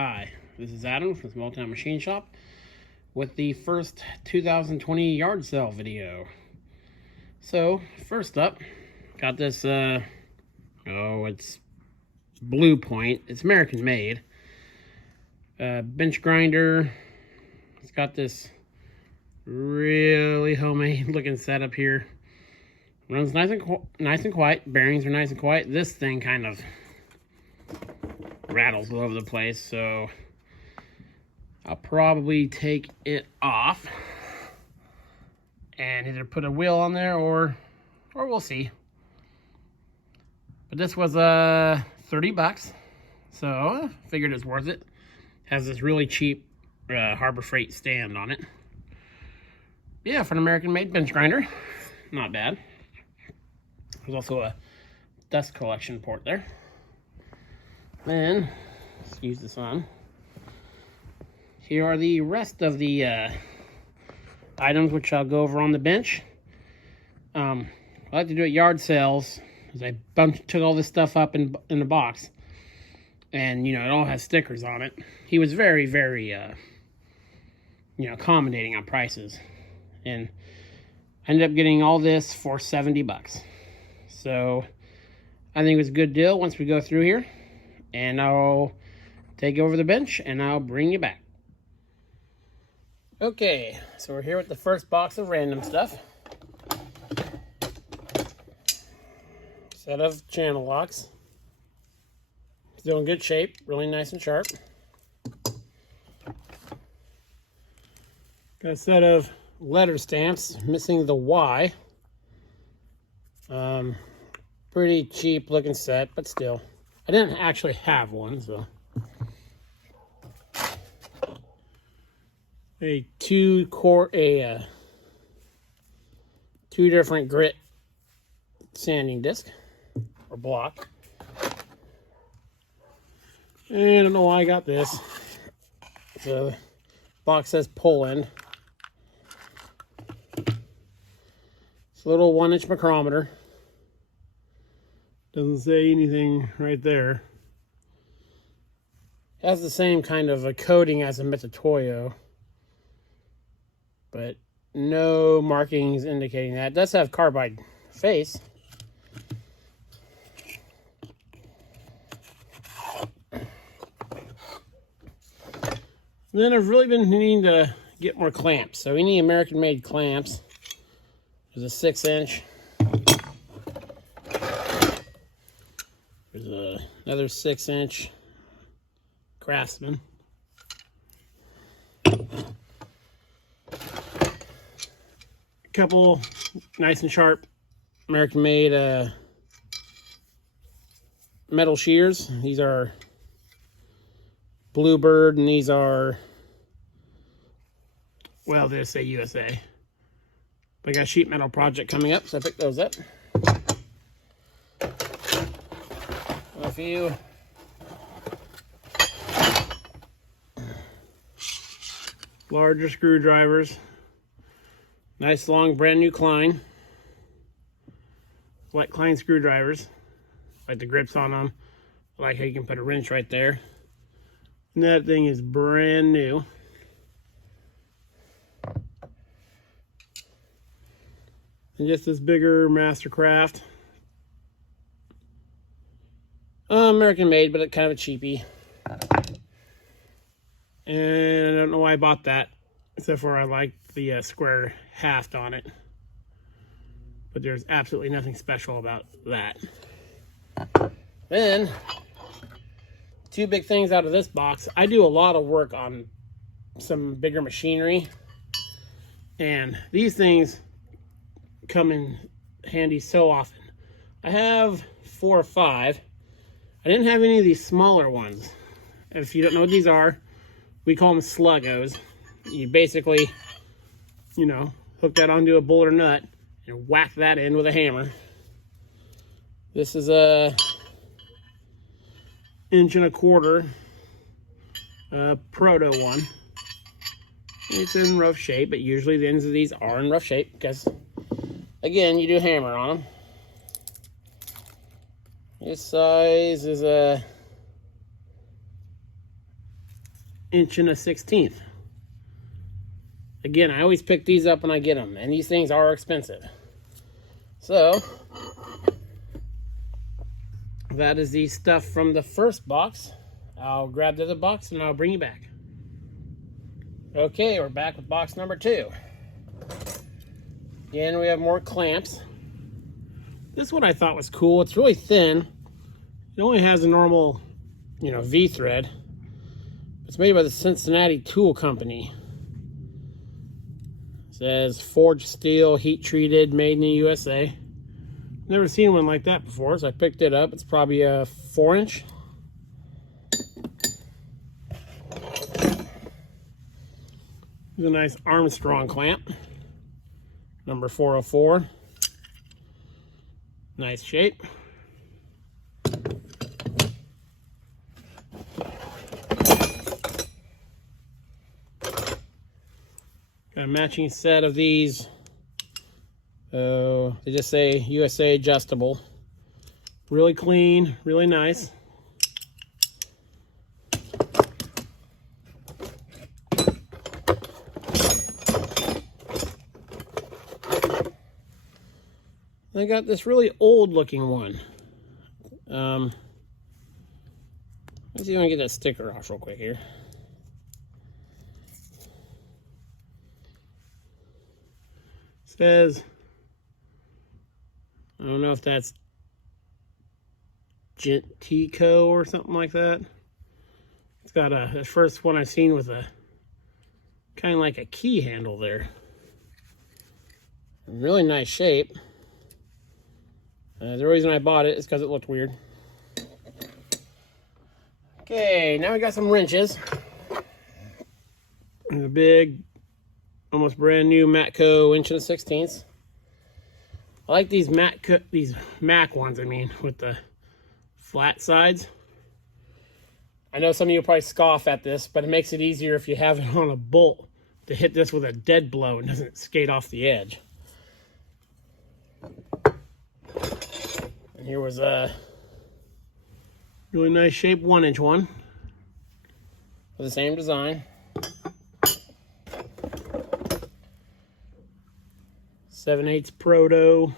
Hi, this is Adam from Small Town Machine Shop with the first 2020 yard sale video. So, first up, got this, it's Blue Point. It's American made. Bench grinder. It's got this really homemade looking setup here. Runs nice and quiet. Bearings are nice and quiet. This thing kind of rattles all over the place, so I'll probably take it off and either put a wheel on there or we'll see. But this was 30 bucks, so I figured it's worth it. Has this really cheap Harbor Freight stand on it. Yeah, for an American made bench grinder, not bad. There's also a dust collection port there. Then, let's use this on. Here are the rest of the items which I'll go over on the bench. I like to do at yard sales, because I took all this stuff up in the box. And, you know, it all has stickers on it. He was very, very, accommodating on prices. And I ended up getting all this for 70 bucks. So, I think it was a good deal once we go through here. And I'll take over the bench and I'll bring you back. Okay, so we're here with the first box of random stuff. Set of channel locks. Still in good shape, really nice and sharp. Got a set of letter stamps, missing the Y. Pretty cheap looking set, but still. I didn't actually have one, so. Two different grit sanding disc or block. And I don't know why I got this. The box says Poland. It's a little 1-inch micrometer. Doesn't say anything right there. Has the same kind of a coating as a Mitutoyo, but no markings indicating that. It does have carbide face. Then I've really been needing to get more clamps. So we need American-made clamps. There's a 6-inch. There's another 6-inch Craftsman. A couple nice and sharp American-made metal shears. These are Bluebird, and these are, well, they say USA. But I got a sheet metal project coming up, so I picked those up. A few larger screwdrivers. Nice long brand new Klein. Like Klein screwdrivers. Like the grips on them. I like how you can put a wrench right there. And that thing is brand new. And just this bigger Mastercraft. American made, but it's kind of a cheapie. And I don't know why I bought that, except for I like the square haft on it. But there's absolutely nothing special about that. Then, two big things out of this box. I do a lot of work on some bigger machinery. And these things come in handy so often. I have 4 or 5. I didn't have any of these smaller ones. If you don't know what these are, we call them sluggos. You basically, hook that onto a bolt or nut and whack that in with a hammer. This is a 1.25 inch proto one. It's in rough shape, but usually the ends of these are in rough shape because, again, you do hammer on them. This size is a 1/16. Again, I always pick these up when I get them, and these things are expensive. So, that is the stuff from the first box. I'll grab the other box and I'll bring you back. Okay, we're back with box number 2. Again, we have more clamps. This one I thought was cool. It's really thin. It only has a normal, V-thread. It's made by the Cincinnati Tool Company. It says forged steel, heat treated, made in the USA. Never seen one like that before, so I picked it up. It's probably a 4-inch. It's a nice Armstrong clamp. Number 404. Nice shape. Got a matching set of these. They just say USA adjustable. Really clean, really nice. I got this really old looking one. Let's see if I can get that sticker off real quick here. It says, I don't know if that's Gentico or something like that. It's got the first one I've seen with a kind of like a key handle there. Really nice shape. The reason I bought it is because it looked weird. Okay, now we got some wrenches. There's a big, almost brand new Matco 1/16. I like these Mac ones, with the flat sides. I know some of you will probably scoff at this, but it makes it easier if you have it on a bolt to hit this with a dead blow and doesn't skate off the edge. And here was a really nice shape 1-inch one with the same design. 7/8 Proto.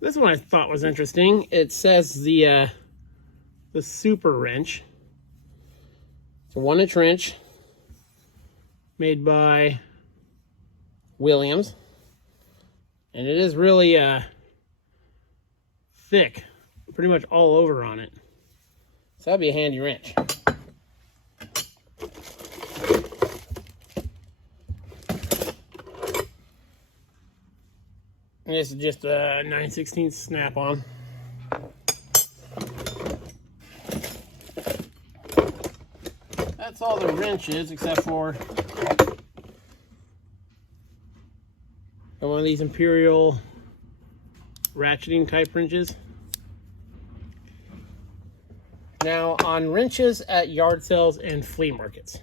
This one I thought was interesting. It says the Super Wrench. It's a 1-inch wrench made by Williams, and it is really thick, pretty much all over on it. So that'd be a handy wrench. And this is just a 9/16 snap-on. That's all the wrenches, except for one of these Imperial ratcheting type wrenches. Now, on wrenches at yard sales and flea markets,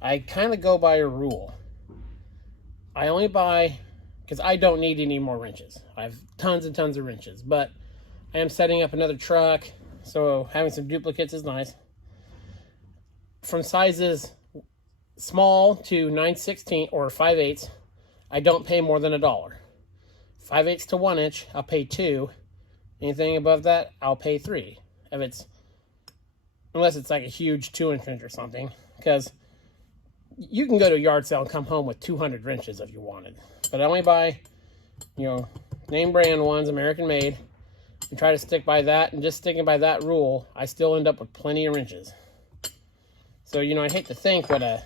I kind of go by a rule. I only buy, because I don't need any more wrenches. I have tons and tons of wrenches, but I am setting up another truck, so having some duplicates is nice. From sizes small to 9/16 or 5/8, I don't pay more than $1. 5/8 to 1-inch, I'll pay $2. Anything above that, I'll pay $3. Unless it's like a huge 2-inch wrench or something, because you can go to a yard sale and come home with 200 wrenches if you wanted. But I only buy, name brand ones, American made, and try to stick by that. And just sticking by that rule, I still end up with plenty of wrenches. So, I'd hate to think what a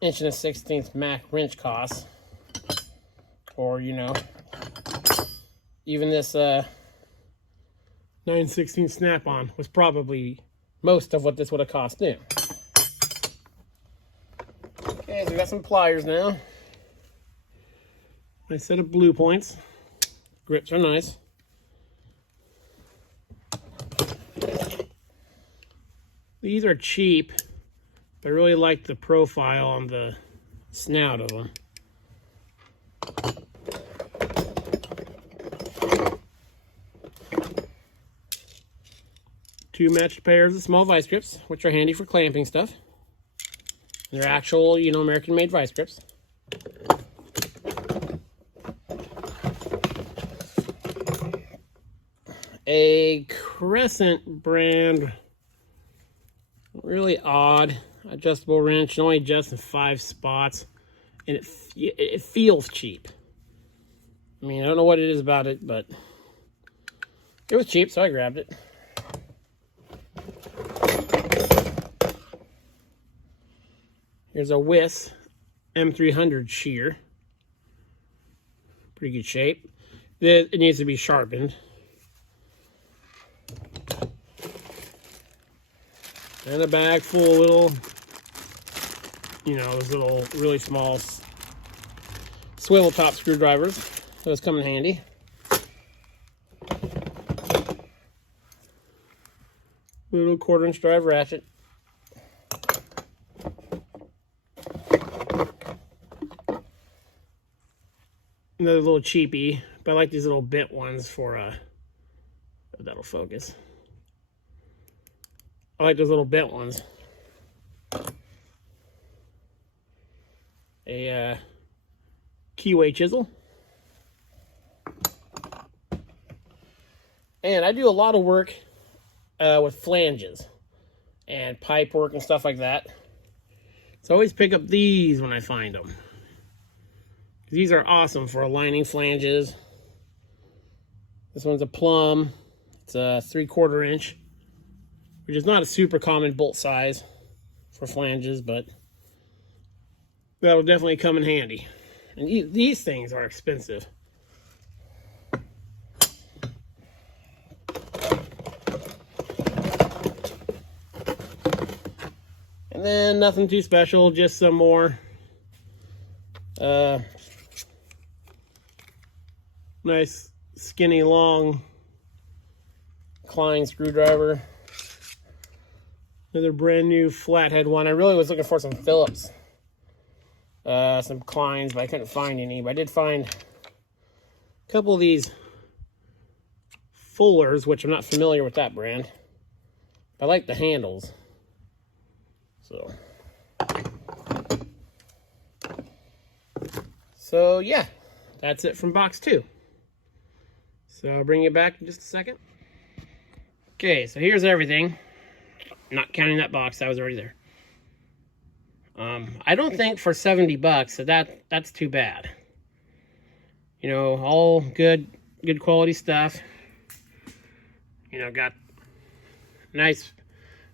1/16 Mac wrench costs. Or, even this 9/16 snap-on was probably most of what this would have cost new. Okay, so we got some pliers now. Nice set of blue points. Grips are nice. These are cheap. I really like the profile on the snout of them. 2 matched pairs of small vice grips, which are handy for clamping stuff. They're actual, you know, American-made vice grips. A Crescent brand, really odd adjustable wrench. It only adjusts in 5 spots, and it feels cheap. I mean, I don't know what it is about it, but it was cheap, so I grabbed it. Here's a Wiss M300 shear. Pretty good shape. It needs to be sharpened. And a bag full of little, you know, those little really small swivel top screwdrivers. Those come in handy. Little 1/4" drive ratchet. Another little cheapie, but I like these little bit ones for, that'll focus. I like those little bent ones. A keyway chisel. And I do a lot of work with flanges and pipe work and stuff like that. So I always pick up these when I find them. These are awesome for aligning flanges. This one's a Plumb. It's a 3/4 inch. Which is not a super common bolt size for flanges, but that'll definitely come in handy. And these things are expensive. And then nothing too special, just some more nice skinny long Klein screwdriver. Another brand new flathead one. I really was looking for some Phillips, some Kleins, but I couldn't find any. But I did find a couple of these Fullers, which I'm not familiar with that brand. I like the handles. So yeah, that's it from box 2. So I'll bring you back in just a second. Okay, so here's everything. Not counting that box, that was already there. I don't think for 70 bucks that's too bad. You know, all good quality stuff. You know, got nice,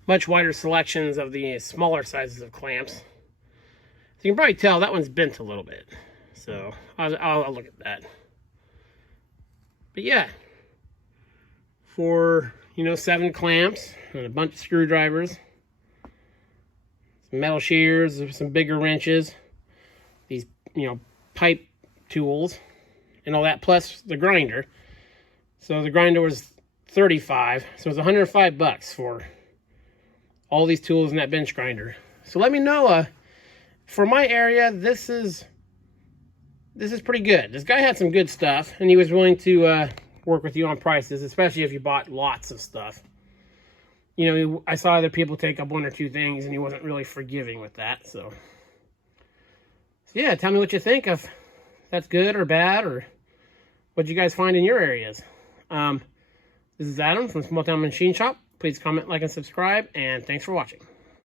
much wider selections of the smaller sizes of clamps. So you can probably tell that one's bent a little bit. So I'll look at that. But yeah, for, you know, 7 clamps and a bunch of screwdrivers, some metal shears, some bigger wrenches, these, you know, pipe tools, and all that, plus the grinder. So the grinder was $35, so it was 105 bucks for all these tools and that bench grinder. So let me know, for my area, this is pretty good. This guy had some good stuff, and he was willing to work with you on prices, especially if you bought lots of stuff. You know, I saw other people take up 1 or 2 things, and he wasn't really forgiving with that. So yeah, tell me what you think, if that's good or bad, or what you guys find in your areas. This is Adam from Small Town Machine Shop. Please comment, like, and subscribe, and thanks for watching.